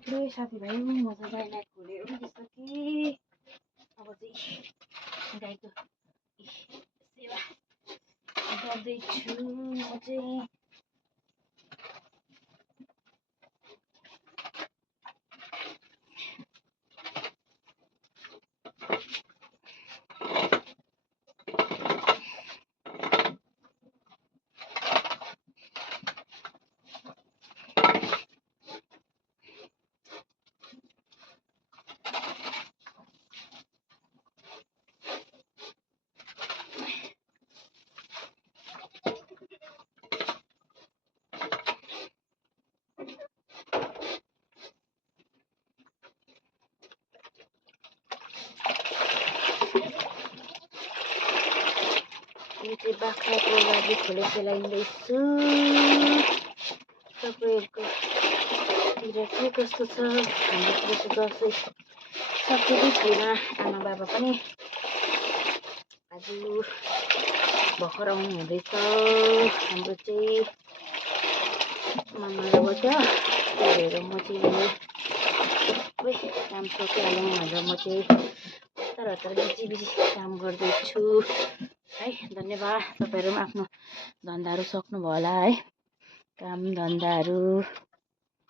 थुप्रै साथीभाइ म चाहिँ गाईलाई खोलेँ जस्तो कि अब चाहिँ गाईको सेवा गर्दैछु म चाहिँ। यो चाहिँ बाख्राको लागि खोले सेलाइँदैछु। तपाईँहरूको तिर के कस्तो छ? हाम्रोतिर चाहिँ दसैँ सकेकै छैन। आमा बाबा पनि आज भर्खर आउनु हुँदैछ। हाम्रो चाहिँ मामाबाट त्यही भएर म चाहिँ सबै काम सकिहालौँ भनेर म चाहिँ हतार बिजी काम गर्दैछु है। धन्यवाद। तपाईँहरू पनि आफ्नो धन्दाहरू सक्नुभयो होला है, काम धन्दाहरू।